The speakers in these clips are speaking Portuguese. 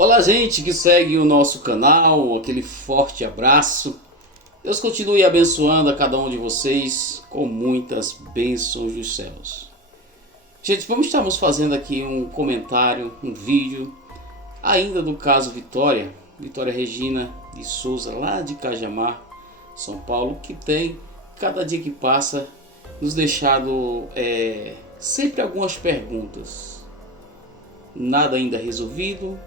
Olá, gente que segue o nosso canal, aquele forte abraço. Deus continue abençoando a cada um de vocês com muitas bênçãos dos céus. Gente, estamos fazendo aqui um comentário, um vídeo, ainda do caso Vitória Regina de Souza, lá de Cajamar, São Paulo, que tem, cada dia que passa, nos deixado sempre algumas perguntas. Nada ainda resolvido,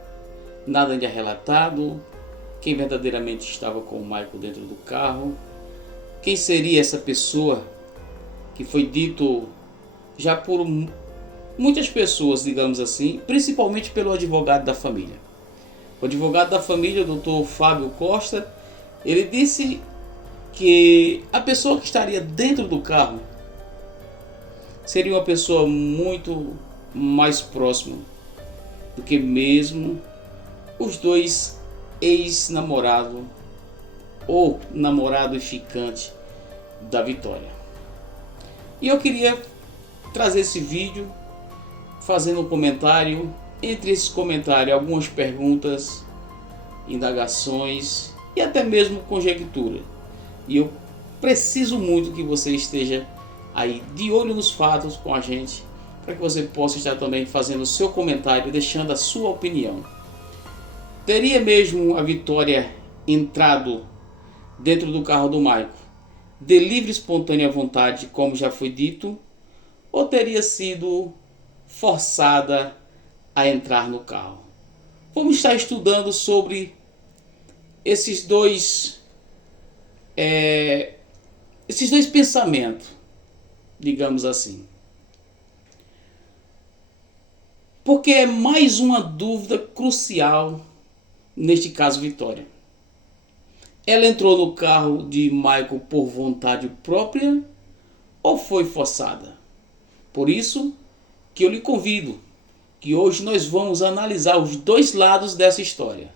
nada ainda relatado. Quem verdadeiramente estava com o Michael dentro do carro? Quem seria essa pessoa que foi dito já por muitas pessoas, digamos assim, principalmente pelo advogado da família. O advogado da família, o Dr. Fábio Costa, ele disse que a pessoa que estaria dentro do carro seria uma pessoa muito mais próxima do que mesmo os dois ex-namorado ou namorado e ficante da Vitória. E eu queria trazer esse vídeo fazendo um comentário, entre esses comentários algumas perguntas, indagações e até mesmo conjectura. E eu preciso muito que você esteja aí de olho nos fatos com a gente, para que você possa estar também fazendo o seu comentário, deixando a sua opinião. Teria mesmo a Vitória entrado dentro do carro do Michael de livre e espontânea vontade, como já foi dito, ou teria sido forçada a entrar no carro? Vamos estar estudando sobre esses dois pensamentos, digamos assim. Porque é mais uma dúvida crucial neste caso Vitória. Ela entrou no carro de Michael por vontade própria ou foi forçada? Por isso que eu lhe convido que hoje nós vamos analisar os dois lados dessa história.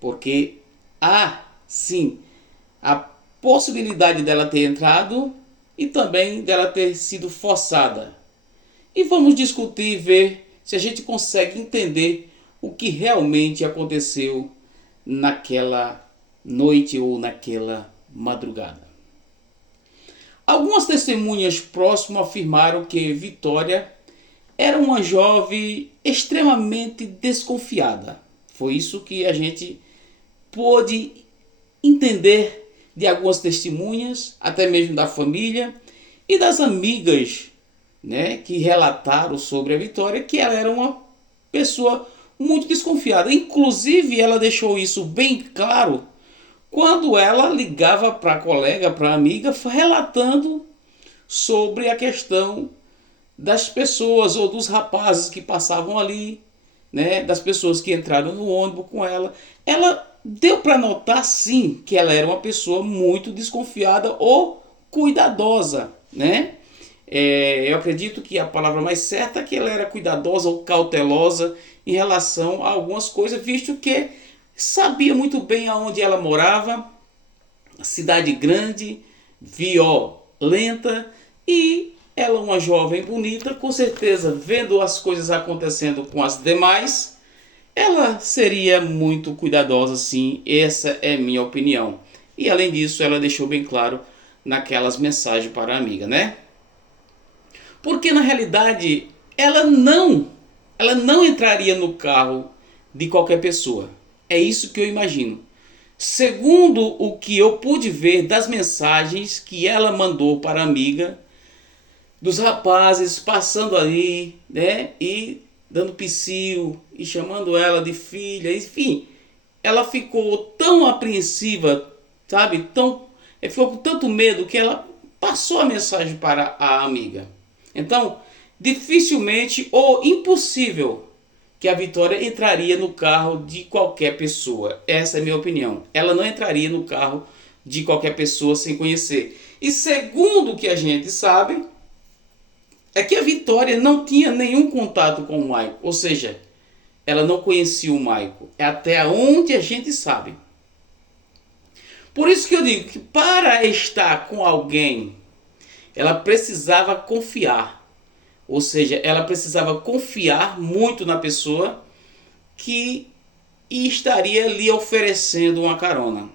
Porque há sim a possibilidade dela ter entrado e também dela ter sido forçada. E vamos discutir e ver se a gente consegue entender o que realmente aconteceu naquela noite ou naquela madrugada. Algumas testemunhas próximas afirmaram que Vitória era uma jovem extremamente desconfiada. Foi isso que a gente pôde entender de algumas testemunhas, até mesmo da família e das amigas, né, que relataram sobre a Vitória, que ela era uma pessoa muito desconfiada. Inclusive, ela deixou isso bem claro quando ela ligava para a colega, para a amiga, relatando sobre a questão das pessoas ou dos rapazes que passavam ali, né, das pessoas que entraram no ônibus com ela. Ela deu para notar sim que ela era uma pessoa muito desconfiada ou cuidadosa, né? Eu acredito que a palavra mais certa é que ela era cuidadosa ou cautelosa em relação a algumas coisas, visto que sabia muito bem aonde ela morava, cidade grande, violenta, e ela, uma jovem bonita, com certeza, vendo as coisas acontecendo com as demais, ela seria muito cuidadosa, sim. Essa é minha opinião. E além disso, ela deixou bem claro naquelas mensagens para a amiga, né? Porque na realidade ela não entraria no carro de qualquer pessoa. É isso que eu imagino. Segundo o que eu pude ver das mensagens que ela mandou para a amiga, dos rapazes passando ali, né, e dando psiu e chamando ela de filha, enfim, ela ficou tão apreensiva, sabe, ficou com tanto medo que ela passou a mensagem para a amiga. Então, dificilmente ou impossível que a Vitória entraria no carro de qualquer pessoa. Essa é a minha opinião. Ela não entraria no carro de qualquer pessoa sem conhecer. E segundo o que a gente sabe, é que a Vitória não tinha nenhum contato com o Michael. Ou seja, ela não conhecia o Michael. É até onde a gente sabe. Por isso que eu digo que para estar com alguém, ela precisava confiar. Ou seja, ela precisava confiar muito na pessoa que e estaria lhe oferecendo uma carona.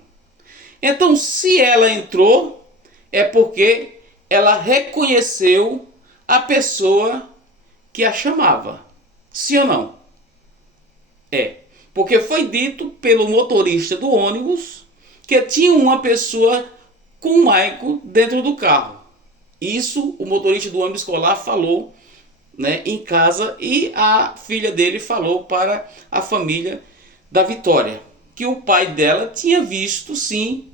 Então, se ela entrou, é porque ela reconheceu a pessoa que a chamava. Sim ou não? É. Porque foi dito pelo motorista do ônibus que tinha uma pessoa com o Michael dentro do carro. Isso o motorista do ônibus escolar falou, né, em casa, e a filha dele falou para a família da Vitória que o pai dela tinha visto sim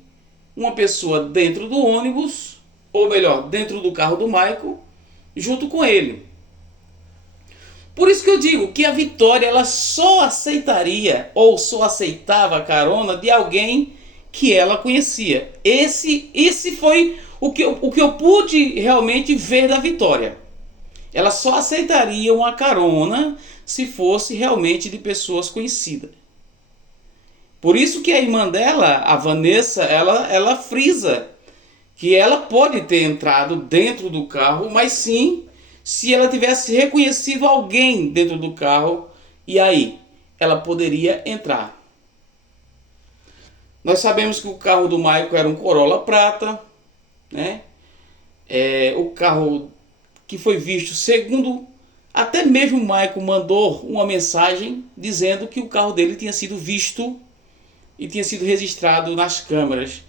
uma pessoa dentro do ônibus, ou melhor, dentro do carro do Michael, junto com ele. Por isso que eu digo que a Vitória ela só aceitaria ou só aceitava a carona de alguém que ela conhecia. Esse foi o que eu pude realmente ver da Vitória. Ela só aceitaria uma carona se fosse realmente de pessoas conhecidas. Por isso que a irmã dela, a Vanessa, ela frisa que ela pode ter entrado dentro do carro, mas sim se ela tivesse reconhecido alguém dentro do carro, e aí ela poderia entrar. Nós sabemos que o carro do Michael era um Corolla prata, né? O carro que foi visto, segundo até mesmo o Michael mandou uma mensagem dizendo que o carro dele tinha sido visto e tinha sido registrado nas câmeras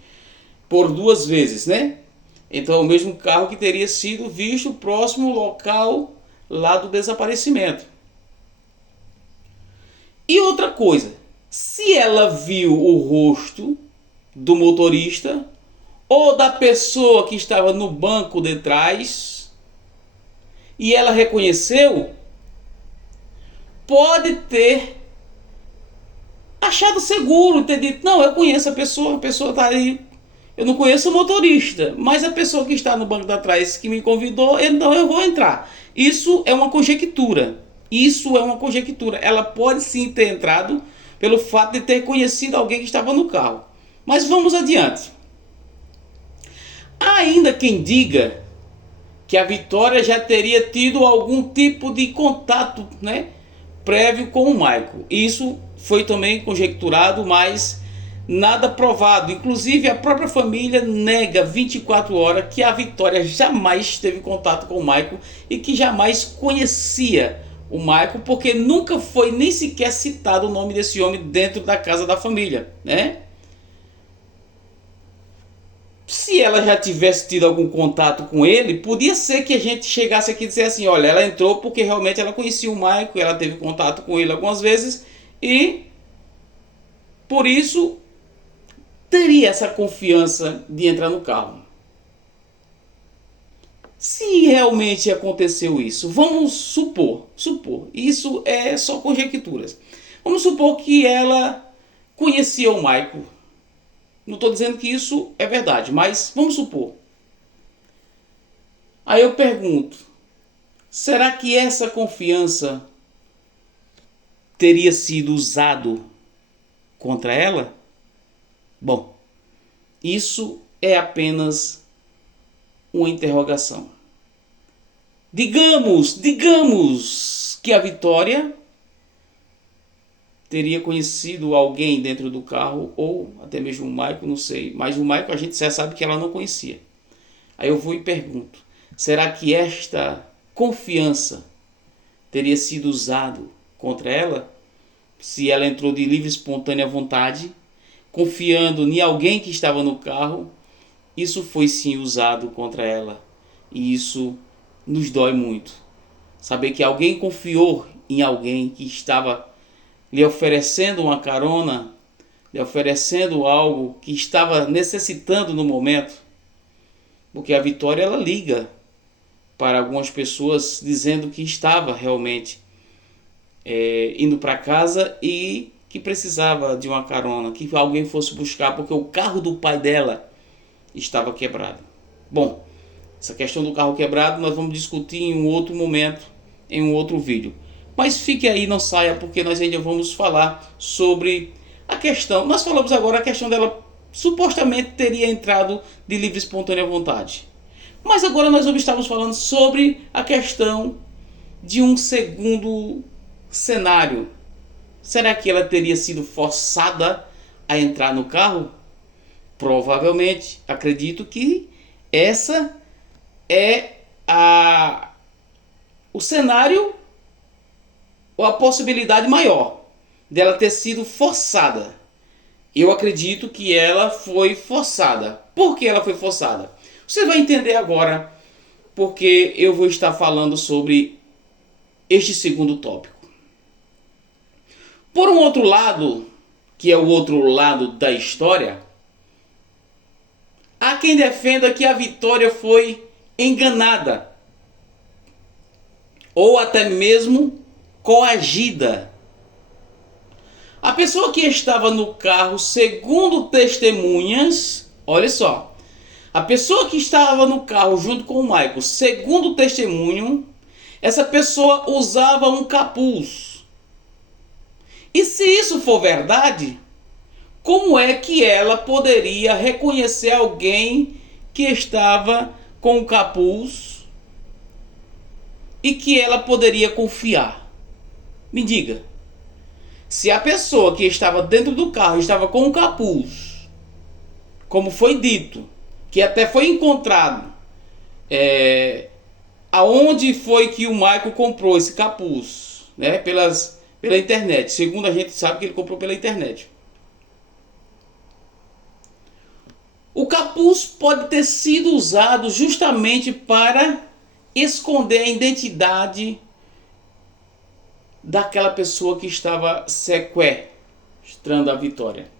por 2 vezes, né? Então é o mesmo carro que teria sido visto próximo ao local lá do desaparecimento. E outra coisa, se ela viu o rosto do motorista ou da pessoa que estava no banco de trás e ela reconheceu, pode ter achado seguro, ter dito, não, eu conheço a pessoa está aí. Eu não conheço o motorista, mas a pessoa que está no banco de trás que me convidou, então eu vou entrar. Isso é uma conjectura. Isso é uma conjectura. Ela pode sim ter entrado pelo fato de ter conhecido alguém que estava no carro. Mas vamos adiante. Há ainda quem diga que a Vitória já teria tido algum tipo de contato, né, prévio com o Michael. Isso foi também conjecturado, mas nada provado. Inclusive a própria família nega 24 horas que a Vitória jamais teve contato com o Michael e que jamais conhecia o Michael, porque nunca foi nem sequer citado o nome desse homem dentro da casa da família, né? Se ela já tivesse tido algum contato com ele, podia ser que a gente chegasse aqui e dissesse assim, olha, ela entrou porque realmente ela conhecia o Michael, ela teve contato com ele algumas vezes e por isso teria essa confiança de entrar no carro. Se realmente aconteceu isso, vamos supor, isso é só conjecturas. Vamos supor que ela conhecia o Michael. Não estou dizendo que isso é verdade, mas vamos supor. Aí eu pergunto, será que essa confiança teria sido usado contra ela? Bom, isso é apenas uma interrogação. Digamos que a Vitória teria conhecido alguém dentro do carro, ou até mesmo o Michael, não sei. Mas o Michael a gente já sabe que ela não conhecia. Aí eu vou e pergunto, será que esta confiança teria sido usado contra ela? Se ela entrou de livre e espontânea vontade, confiando em alguém que estava no carro, isso foi sim usado contra ela. E isso nos dói muito. Saber que alguém confiou em alguém que estava lhe oferecendo uma carona, lhe oferecendo algo que estava necessitando no momento. Porque a Vitória ela liga para algumas pessoas dizendo que estava realmente indo para casa e que precisava de uma carona, que alguém fosse buscar porque o carro do pai dela estava quebrado. Bom, essa questão do carro quebrado nós vamos discutir em um outro momento, em um outro vídeo. Mas fique aí, não saia, porque nós ainda vamos falar sobre a questão. Nós falamos agora a questão dela supostamente teria entrado de livre e espontânea vontade. Mas agora nós estamos falando sobre a questão de um segundo cenário. Será que ela teria sido forçada a entrar no carro? Provavelmente. Acredito que essa é o cenário ou a possibilidade maior dela ter sido forçada. Eu acredito que ela foi forçada. Por que ela foi forçada? Você vai entender agora, porque eu vou estar falando sobre este segundo tópico. Por um outro lado, que é o outro lado da história, há quem defenda que a Vitória foi enganada ou até mesmo coagida. A pessoa que estava no carro, segundo testemunhas, olha só, a pessoa que estava no carro junto com o Michael, segundo testemunho, essa pessoa usava um capuz. E se isso for verdade, como é que ela poderia reconhecer alguém que estava com o capuz e que ela poderia confiar? Me diga. Se a pessoa que estava dentro do carro estava com o capuz, como foi dito, que até foi encontrado, aonde foi que o Michael comprou esse capuz, né? Pela internet. Segundo a gente sabe que ele comprou pela internet. O capuz pode ter sido usado justamente para esconder a identidade daquela pessoa que estava sequestrando a Vitória.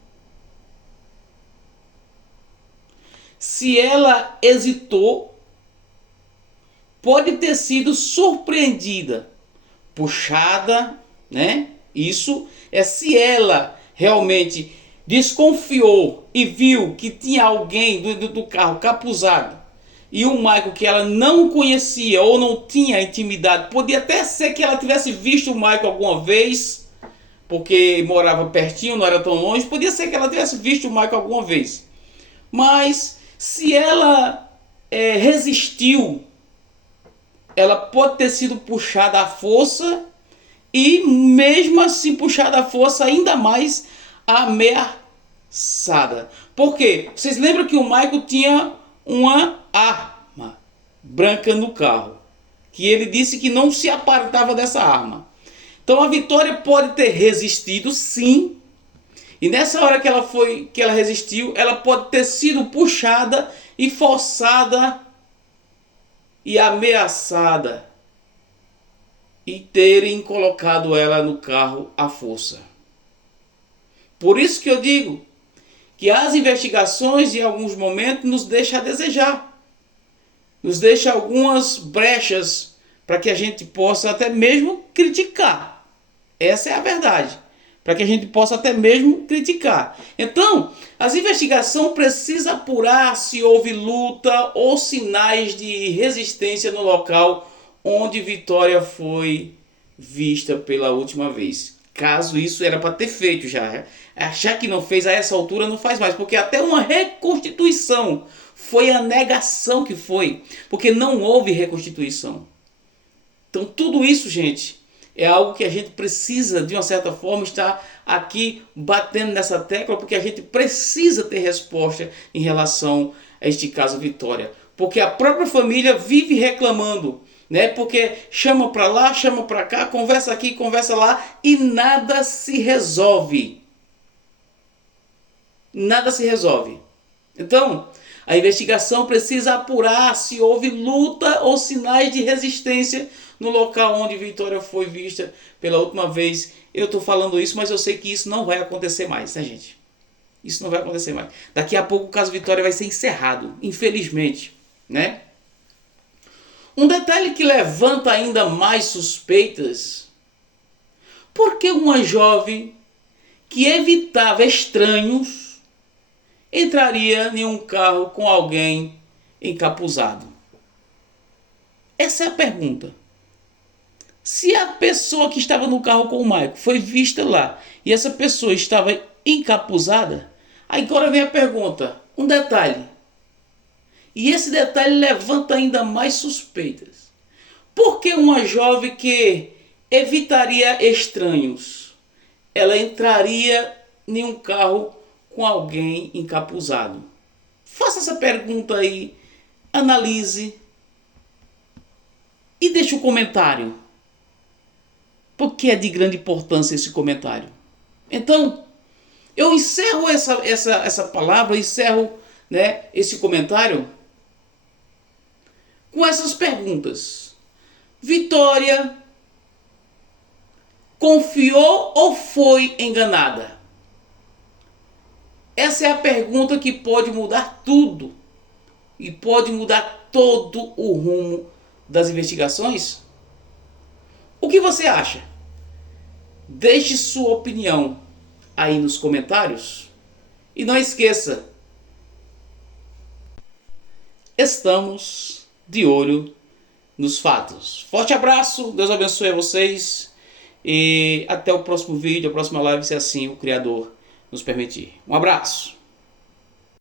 Se ela hesitou, pode ter sido surpreendida, puxada, né? Isso é se ela realmente desconfiou e viu que tinha alguém do carro capuzado e o Michael que ela não conhecia ou não tinha intimidade. Podia até ser que ela tivesse visto o Michael alguma vez, porque morava pertinho, não era tão longe. Podia ser que ela tivesse visto o Michael alguma vez. Mas se ela resistiu, ela pode ter sido puxada à força e mesmo assim puxada à força ainda mais ameaçada. Por quê? Vocês lembram que o Michael tinha uma arma branca no carro, que ele disse que não se apartava dessa arma. Então a Vitória pode ter resistido, sim. E nessa hora que ela resistiu, ela pode ter sido puxada e forçada e ameaçada e terem colocado ela no carro à força. Por isso que eu digo que as investigações em alguns momentos nos deixam a desejar. Nos deixa algumas brechas para que a gente possa até mesmo criticar. Essa é a verdade. Para que a gente possa até mesmo criticar. Então, as investigações precisam apurar se houve luta ou sinais de resistência no local onde Vitória foi vista pela última vez. Caso isso era para ter feito já. Achar que não fez a essa altura não faz mais. Porque até uma reconstituição foi a negação que foi. Porque não houve reconstituição. Então tudo isso, gente, é algo que a gente precisa, de uma certa forma, estar aqui batendo nessa tecla. Porque a gente precisa ter resposta em relação a este caso Vitória. Porque a própria família vive reclamando, né? Porque chama para lá, chama para cá, conversa aqui, conversa lá e nada se resolve. Nada se resolve. Então, a investigação precisa apurar se houve luta ou sinais de resistência no local onde Vitória foi vista pela última vez. Eu estou falando isso, mas eu sei que isso não vai acontecer mais, né, gente? Isso não vai acontecer mais. Daqui a pouco o caso Vitória vai ser encerrado, infelizmente, né? Um detalhe que levanta ainda mais suspeitas: por que uma jovem que evitava estranhos entraria em um carro com alguém encapuzado? Essa é a pergunta. Se a pessoa que estava no carro com o Michael foi vista lá e essa pessoa estava encapuzada, aí agora vem a pergunta, um detalhe. E esse detalhe levanta ainda mais suspeitas. Por que uma jovem que evitaria estranhos, ela entraria em um carro com alguém encapuzado? Faça essa pergunta aí, analise e deixe um comentário, porque é de grande importância esse comentário. Então, eu encerro essa palavra, encerro, né, esse comentário com essas perguntas. Vitória confiou ou foi enganada? Essa é a pergunta que pode mudar tudo e pode mudar todo o rumo das investigações. O que você acha? Deixe sua opinião aí nos comentários e não esqueça, estamos de olho nos fatos. Forte abraço, Deus abençoe a vocês e até o próximo vídeo, a próxima live, se assim o Criador nos permitir. Um abraço.